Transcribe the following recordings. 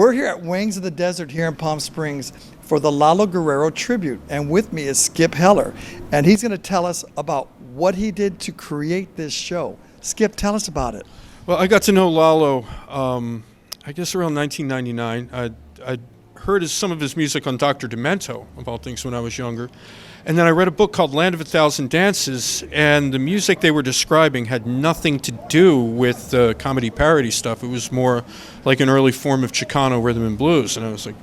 We're here at Wings of the Desert here in Palm Springs for the Lalo Guerrero tribute. And with me is Skip Heller. And he's going to tell us about what he did to create this show. Skip, tell us about it. Well, I got to know Lalo, I guess around 1999. I'd heard some of his music on Dr. Demento, of all things, when I was younger. And then I read a book called Land of a Thousand Dances, and the music they were describing had nothing to do with the comedy parody stuff. It was more like an early form of Chicano rhythm and blues. And I was like,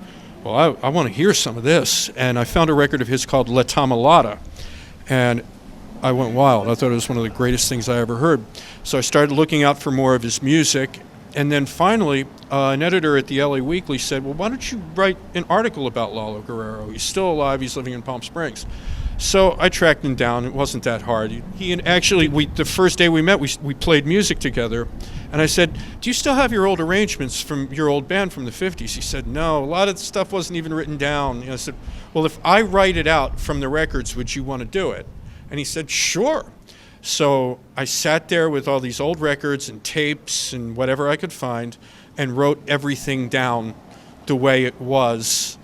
well, I want to hear some of this. And I found a record of his called La Tamalada. And I went wild. I thought it was one of the greatest things I ever heard. So I started looking out for more of his music. And then finally, an editor at the LA Weekly said, well, why don't you write an article about Lalo Guerrero? He's still alive. He's living in Palm Springs. So I tracked him down. It wasn't that hard. He and actually, the first day we met, we played music together. And I said, do you still have your old arrangements from your old band from the 50s? He said, no, a lot of the stuff wasn't even written down. And I said, well, if I write it out from the records, would you want to do it? And he said, sure. So I sat there with all these old records and tapes and whatever I could find and wrote everything down the way it was.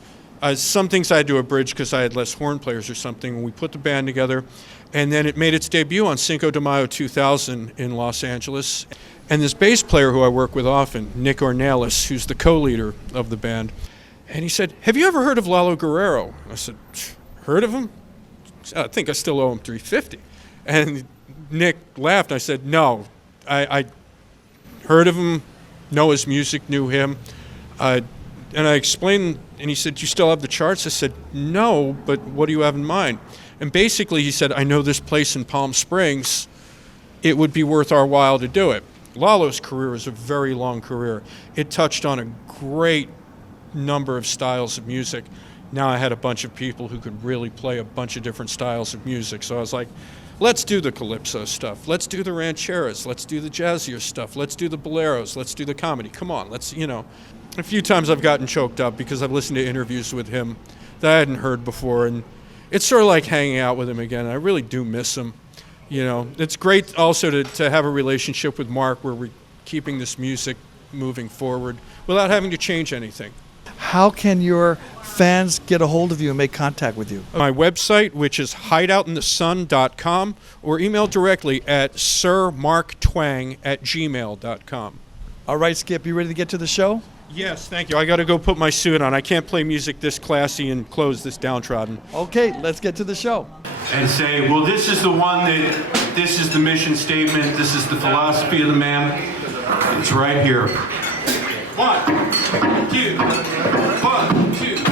Some things I had to abridge because I had less horn players or something. We put the band together, and then it made its debut on Cinco de Mayo 2000 in Los Angeles. And this bass player who I work with often, Nick Ornelas, who's the co-leader of the band, and he said, have you ever heard of Lalo Guerrero? I said, heard of him? I think I still owe him $350. And Nick laughed. I said, no, I heard of him, know his music, knew him. And I explained, and he said, do you still have the charts? I said, no, but what do you have in mind? And basically he said, I know this place in Palm Springs. It would be worth our while to do it. Lalo's career is a very long career. It touched on a great number of styles of music. Now I had a bunch of people who could really play a bunch of different styles of music. So I was like, let's do the calypso stuff. Let's do the rancheras. Let's do the jazzier stuff. Let's do the boleros. Let's do the comedy. Come on, let's. A few times I've gotten choked up because I've listened to interviews with him that I hadn't heard before. And it's sort of like hanging out with him again. I really do miss him. It's great also to have a relationship with Mark where we're keeping this music moving forward without having to change anything. How can your fans get a hold of you and make contact with you? My website, which is hideoutinthesun.com, or email directly at sirmarktwang@gmail.com. All right, Skip, you ready to get to the show? Yes, thank you. I got to go put my suit on. I can't play music this classy and clothes this downtrodden. Okay, let's get to the show. And say, well, this is the one this is the mission statement, this is the philosophy of the man. It's right here. 1, 2, 1, 2, 3.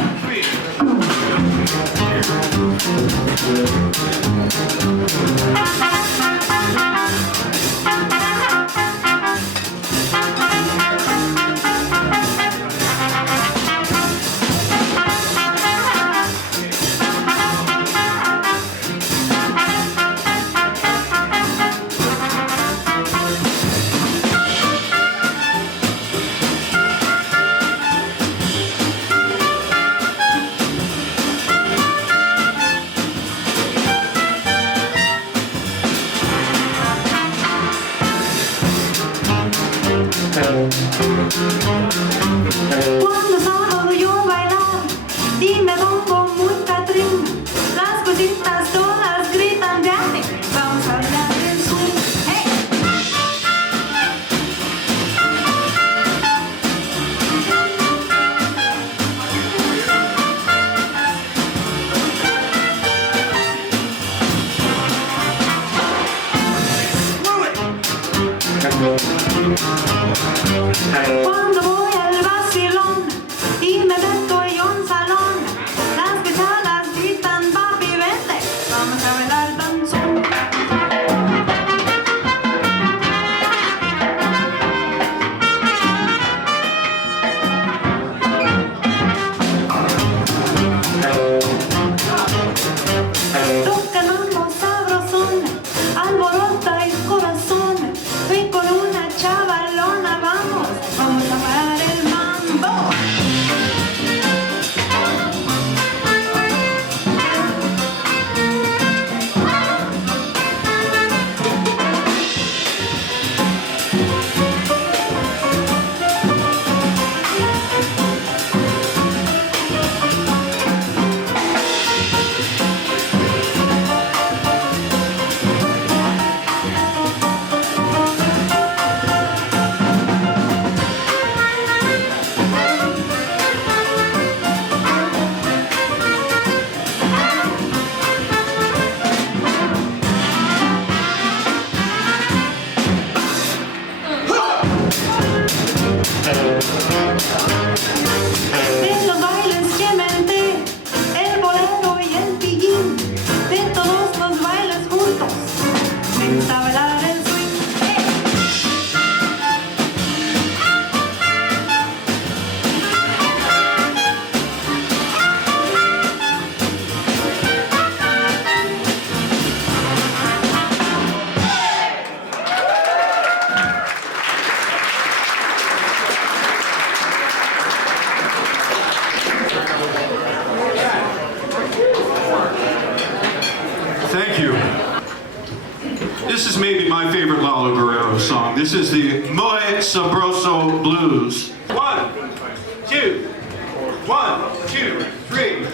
song. This is the Muy Sabroso Blues. 1, 2, 1, 2, 3.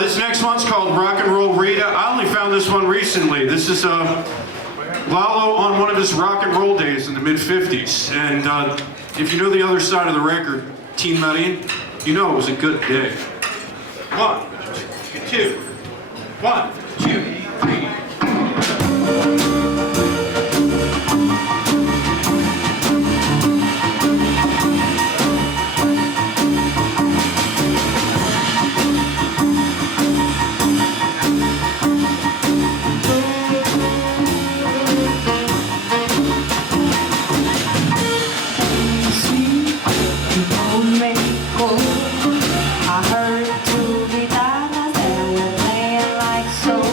This next one's called Rock and Roll Rita. I only found this one recently. This is Lalo on one of his rock and roll days in the mid-50s. And if you know the other side of the record, Teen Marin, you know it was a good day. 1, 2, 1, 2, 3. I heard two guitars that were playing like so.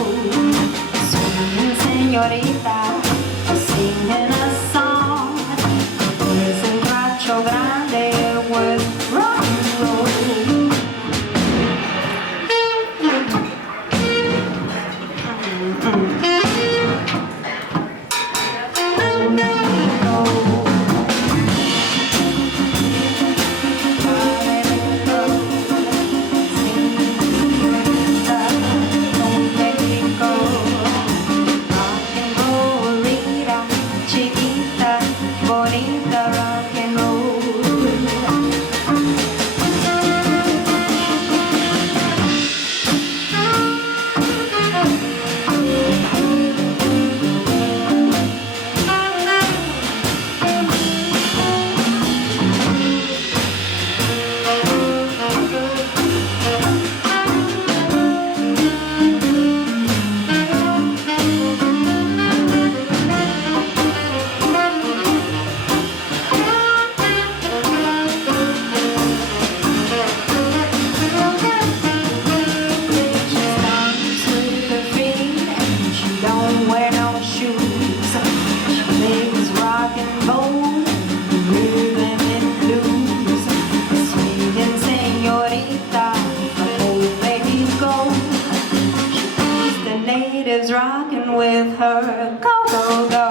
rocking with her. Go, go, go.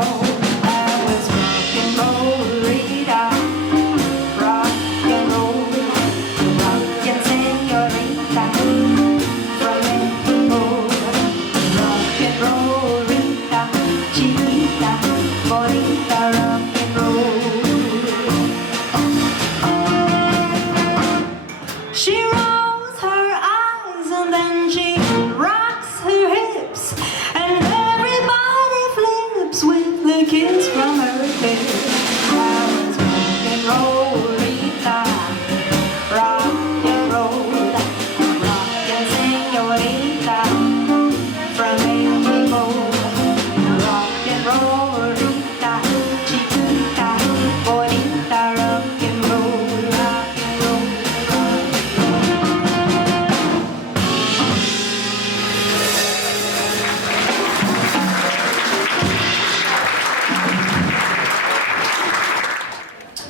I was rock and roll, Rita. Rock and roll, rock and señorita. From Mexico. Rock and roll, Rita. Chiquita, bonita, rock and roll. She rolls her eyes and then she rocks her hips, and everybody flips with the kiss from her lips. I was rock and roll, Rita, rock and roll, rock and señorita, from Mexico. Rock and roll, Rita, chiquita, bonita, rock and roll, rock and roll, rock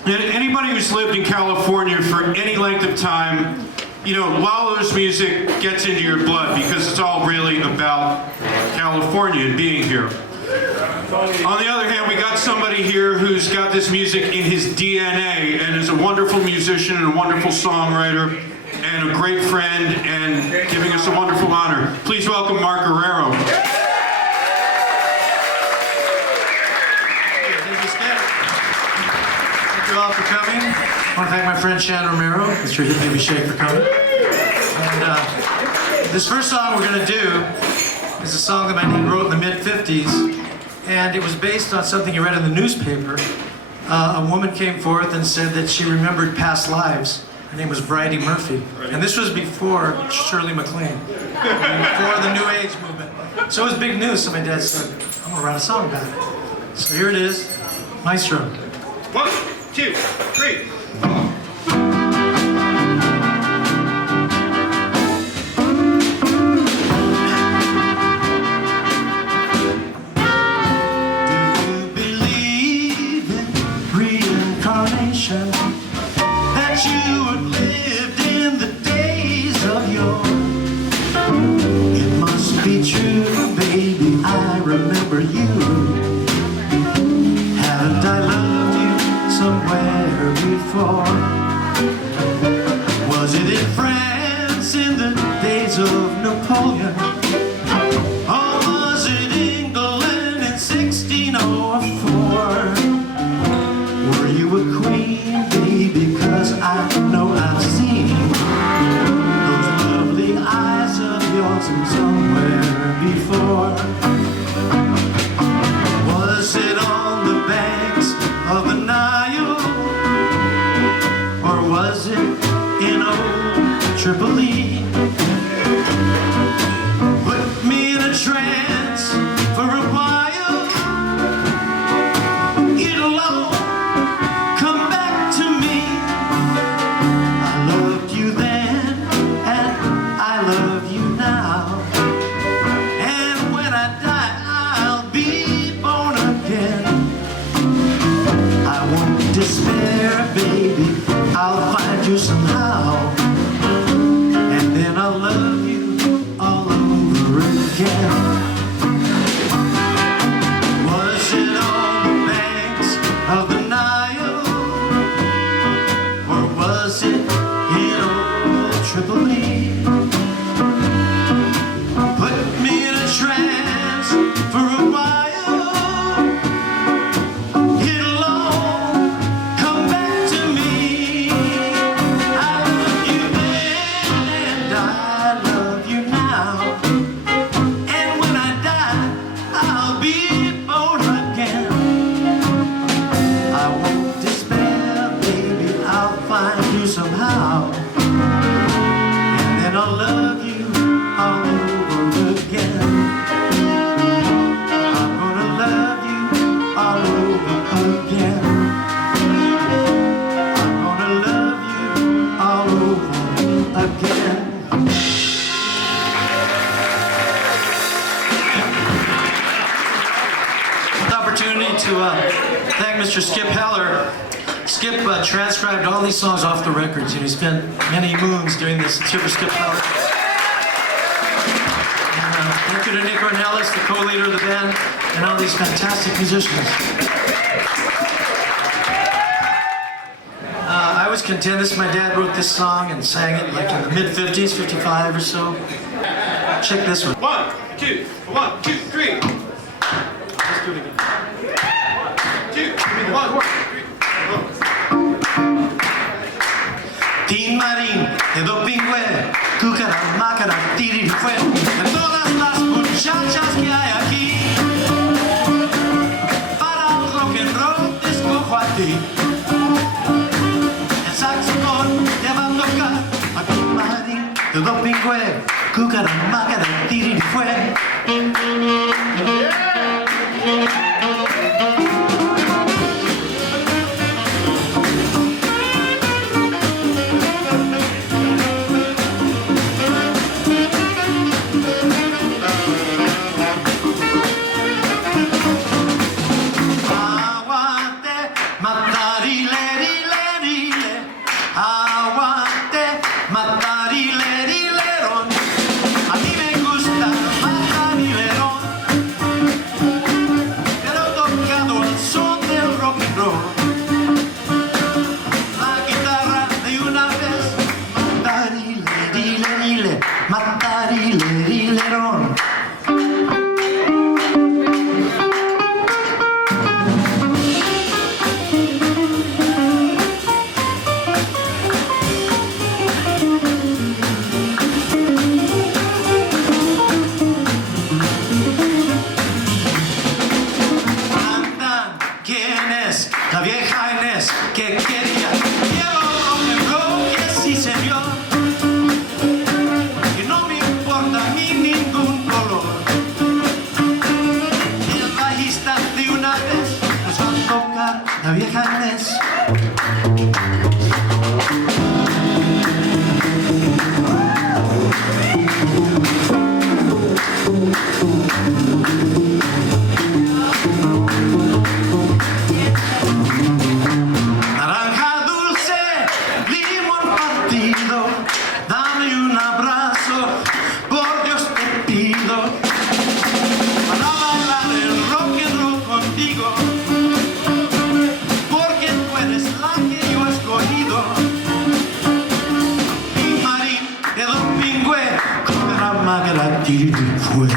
Anybody who's lived in California for any length of time, you know, Lalo's music gets into your blood because it's all really about California and being here. On the other hand, we got somebody here who's got this music in his DNA and is a wonderful musician and a wonderful songwriter and a great friend and giving us a wonderful honor. Please welcome Mark Guerrero. Thank you all for coming. I want to thank my friend Shan Romero, Mr. Hit Baby Shake, for coming. And this first song we're going to do is a song that my dad wrote in the mid-50s, and it was based on something he read in the newspaper. A woman came forth and said that she remembered past lives. Her name was Bridie Murphy. And this was before Shirley MacLaine, before the New Age movement. So it was big news, so my dad said, I'm going to write a song about it. So here it is, Maestro. 1, 2, 3. That you had lived in the days of yore. It must be true, baby, I remember you. Haven't I loved you somewhere before? Was it in France in the days of Napoleon? Or was it England in 1604? Were you a queen, baby? 'Cause I know I've seen those lovely eyes of yours somewhere before. Was it on the banks of the Nile? Or was it in old Tripoli? Put me in a trance for a while. It'll all come back to me. I loved you then, and I love you now. And when I die, I'll be born again. I won't despair, baby, I'll find you somehow. And then I'll love you all over again. Was it on the banks of the Nile? Or was it in old Tripoli? Put me in a trance for a while. It'll all come back to me. I love you then, and I love you now. And when I die, I'll be born again. I won't despair, baby, I'll find you somehow. And then I'll love you all over again. I'm gonna love you all over again. I'm gonna love you all over again. Opportunity to thank Mr. Skip Heller. Skip transcribed all these songs off the records, and he spent many moons doing this. It's here for Skip Heller. And Thank you to Nick Ornelas, the co-leader of the band, and all these fantastic musicians. I was content. My dad wrote this song and sang it like in the mid-50s, 55 or so. Check this one. 1, 2, 1, 2, 3. Let's do it again. 2, 1, 3. Tin Marín, de Dopingüe, Cúcara, Mácara, Tiririfue, de todas las muchachas que hay aquí. Para el rock and roll te escojo a ti. El saxofón te va a tocar a Tin Marín, de Dopingüe, Cúcara, Mácara, Tiririfue. La vieja Inés. Naranja dulce, limón partido, dame un abrazo, por Dios te pido, para bailar el rock and roll contigo. Tin Marín, de Dopingüe, Cúcara, Mácara, Tiririfue.